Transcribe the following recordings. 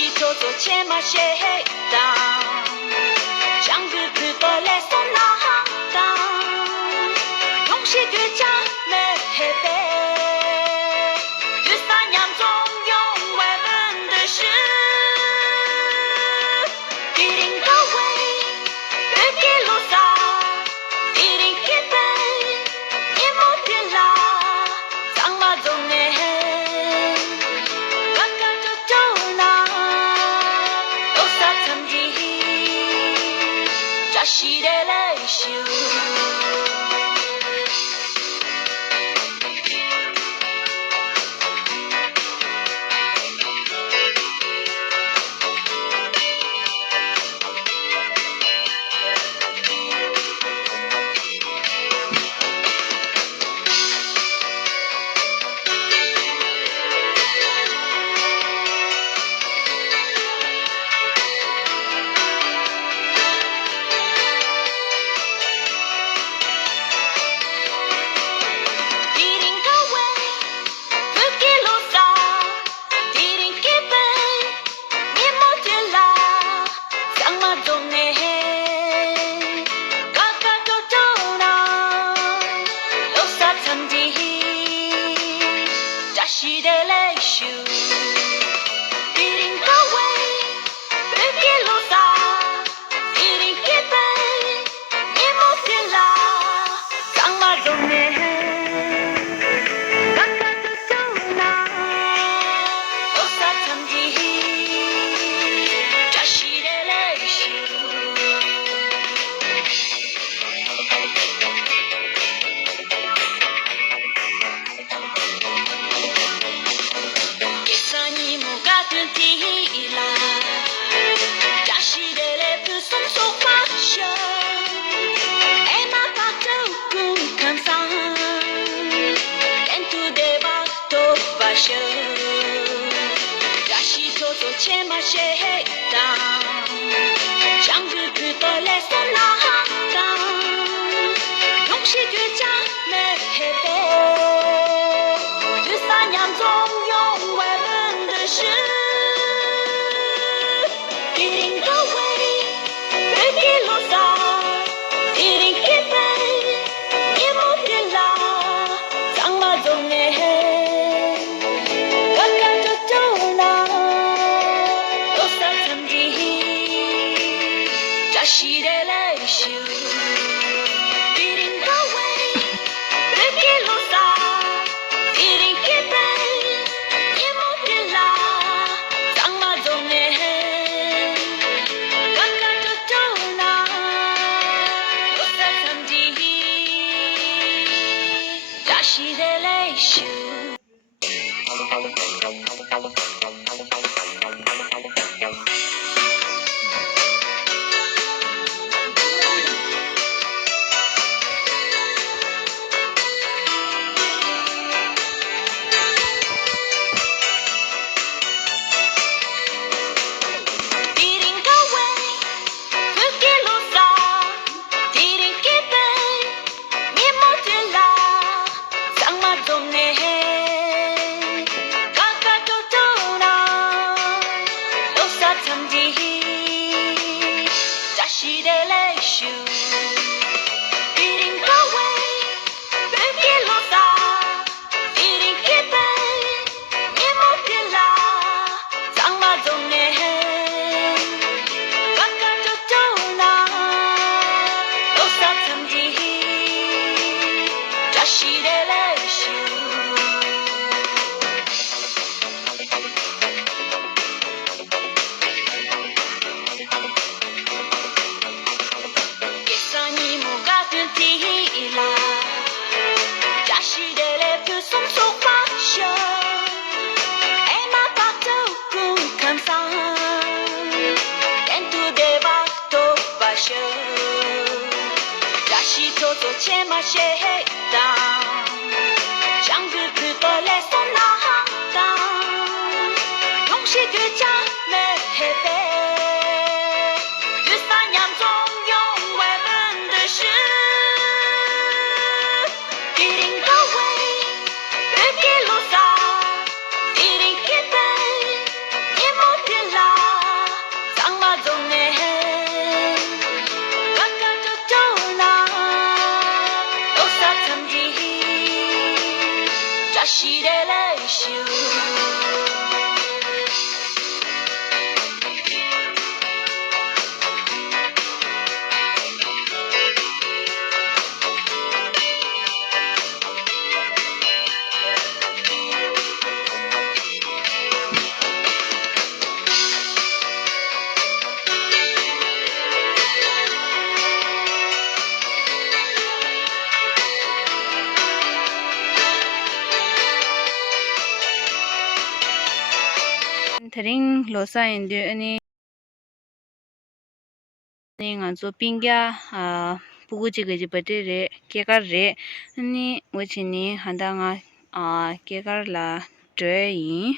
다시 도서 제맛에 해당 장급을 벌레서 나다 동시되자 매해배 유산양 종용 외분들是 Tibetan Losar Tibetan Losar Tibetan 是个来受。Tibetan Losar Indu ani nga zo pingya pugu jiga jibade re kekar re ani wachini handa nga kekar la dre yin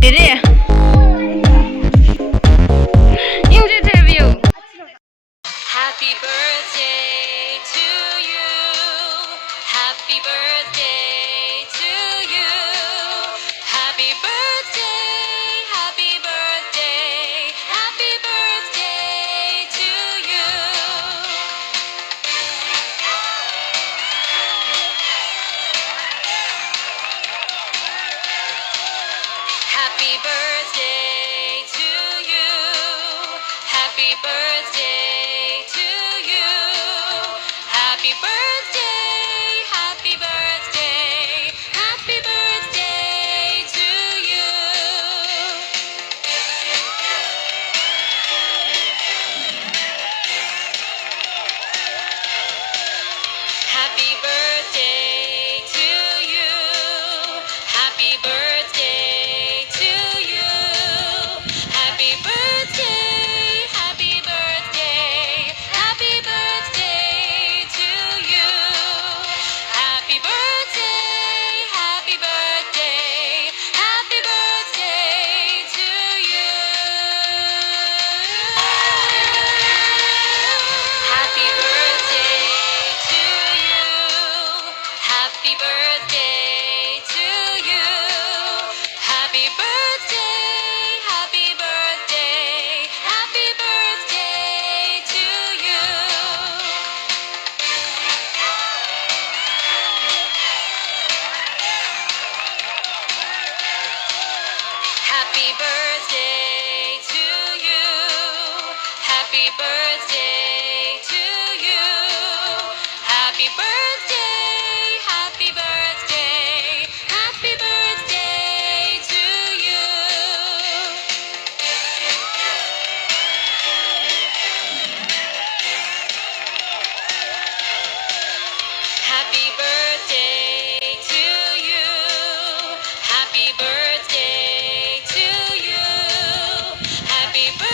dire interview. Happy birthday to you. Happy birthday to you. Happy birthday, happy birthday, happy birthday to you. Happy birthday to you. Happy birthday to you. Happy birthday, happy birthday, happy birthday to you. Happy birthday to you. Happy birthday to you. Happy birthday, happy birthday, happy birthday to you. Happy birthday, happy birthday, happy birthday to you. Happy birthday to you. Happy birthday to you. Happy birthday, happy birthday, happy birthday to you. Happy birthday to you. Happy birthday to you. Happy birthday, happy birthday, happy birthday to you. Happy birthday to you. Happy birthday to you. Happy birthday.